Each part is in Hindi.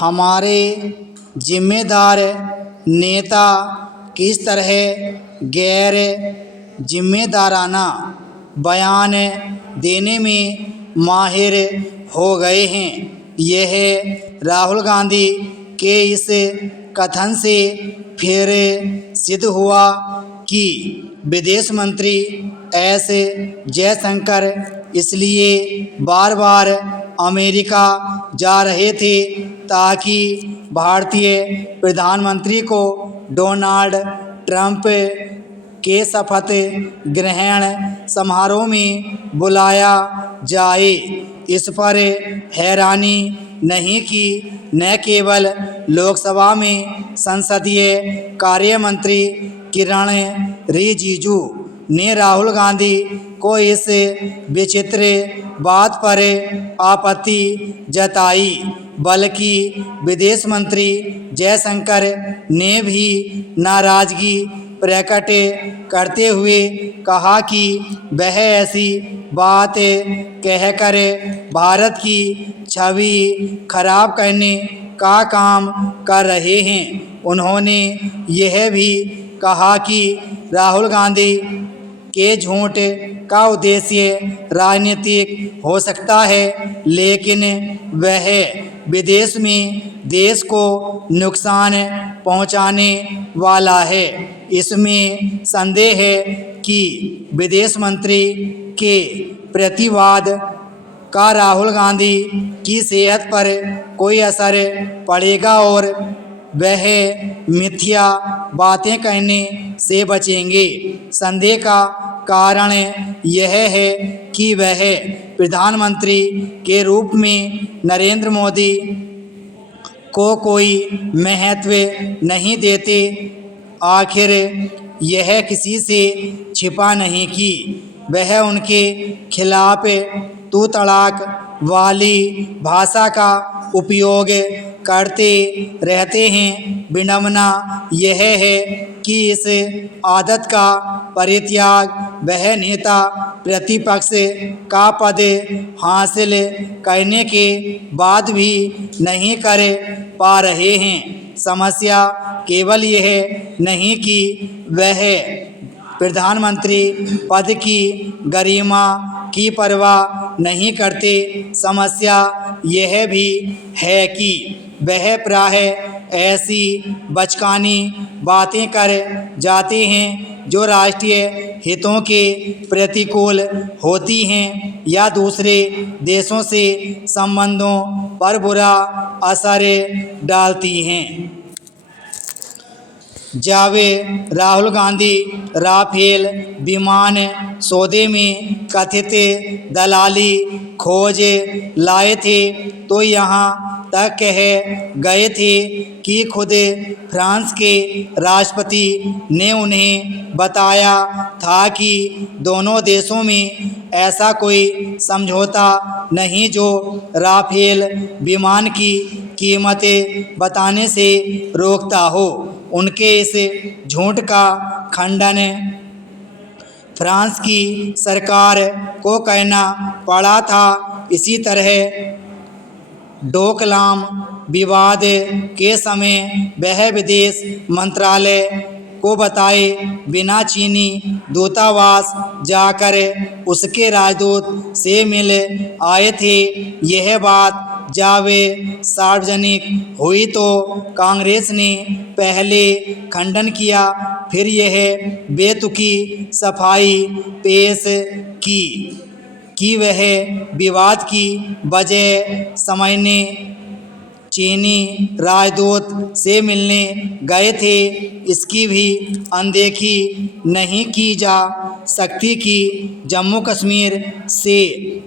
हमारे जिम्मेदार नेता किस तरह गैर जिम्मेदाराना बयान देने में माहिर हो गए हैं। यह राहुल गांधी के इस कथन से फिर सिद्ध हुआ कि विदेश मंत्री एस जयशंकर इसलिए बार बार अमेरिका जा रहे थे ताकि भारतीय प्रधानमंत्री को डोनाल्ड ट्रंप के शपथ ग्रहण समारोह में बुलाया जाए। इस पर हैरानी नहीं कि न केवल लोकसभा में संसदीय कार्य मंत्री किरण रिजिजू ने राहुल गांधी को इस विचित्र बात पर आपत्ति जताई, बल्कि विदेश मंत्री जयशंकर ने भी नाराजगी प्रकट करते हुए कहा कि वह ऐसी बात कहकर भारत की छवि खराब करने का काम कर रहे हैं। उन्होंने यह भी कहा कि राहुल गांधी के झूठ का उद्देश्य राजनीतिक हो सकता है, लेकिन वह विदेश में देश को नुकसान पहुंचाने वाला है। इसमें संदेह है कि विदेश मंत्री के प्रतिवाद का राहुल गांधी की सेहत पर कोई असर पड़ेगा और वह मिथ्या बातें कहने से बचेंगे। संदेह का कारण यह है कि वह प्रधानमंत्री के रूप में नरेंद्र मोदी को कोई महत्व नहीं देते। आखिर यह किसी से छिपा नहीं कि वह उनके खिलाफ तू तड़ाक वाली भाषा का उपयोग करते रहते हैं। विडंबना यह है कि इस आदत का परित्याग वह नेता प्रतिपक्ष का पद हासिल करने के बाद भी नहीं कर पा रहे हैं। समस्या केवल यह नहीं कि वह प्रधानमंत्री पद की गरिमा की परवाह नहीं करते, समस्या यह भी है कि वह प्रायः ऐसी बचकानी बातें कर जाते हैं जो राष्ट्रीय हितों के प्रतिकूल होती हैं या दूसरे देशों से संबंधों पर बुरा असर डालती हैं। जब राहुल गांधी राफेल विमान सौदे में कथित दलाली खोज लाए थे तो यहाँ तक कह गए थे कि खुद फ्रांस के राष्ट्रपति ने उन्हें बताया था कि दोनों देशों में ऐसा कोई समझौता नहीं जो राफेल विमान की कीमतें बताने से रोकता हो। उनके इस झूठ का खंडन फ्रांस की सरकार को करना पड़ा था। इसी तरह डोकलाम विवाद के समय वह विदेश मंत्रालय को बताए बिना चीनी दूतावास जाकर उसके राजदूत से मिल आए थे। यह बात जब सार्वजनिक हुई तो कांग्रेस ने पहले खंडन किया, फिर यह बेतुकी सफाई पेश की कि वह विवाद की वजह समझने चीनी राजदूत से मिलने गए थे। इसकी भी अनदेखी नहीं की जा सकती कि जम्मू कश्मीर से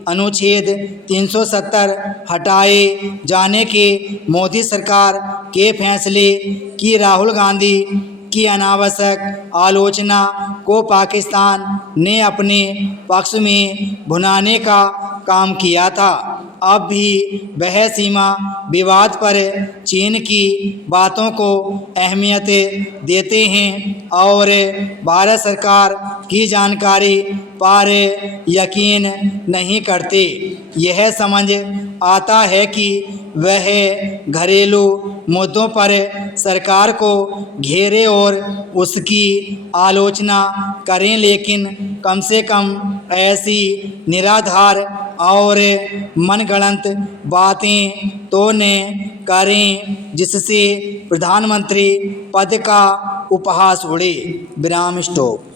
अनुच्छेद 370 हटाए जाने के मोदी सरकार के फैसले की राहुल गांधी इनकी अनावश्यक आलोचना को पाकिस्तान ने अपने पक्ष में भुनाने का काम किया था। अब भी वह सीमा विवाद पर चीन की बातों को अहमियत देते हैं और भारत सरकार की जानकारी पर यकीन नहीं करते। यह समझ आता है कि वह घरेलू मुद्दों पर सरकार को घेरे और उसकी आलोचना करें, लेकिन कम से कम ऐसी निराधार और मनगढ़ंत बातें तो न करें जिससे प्रधानमंत्री पद का उपहास उड़े। विराम स्टॉप।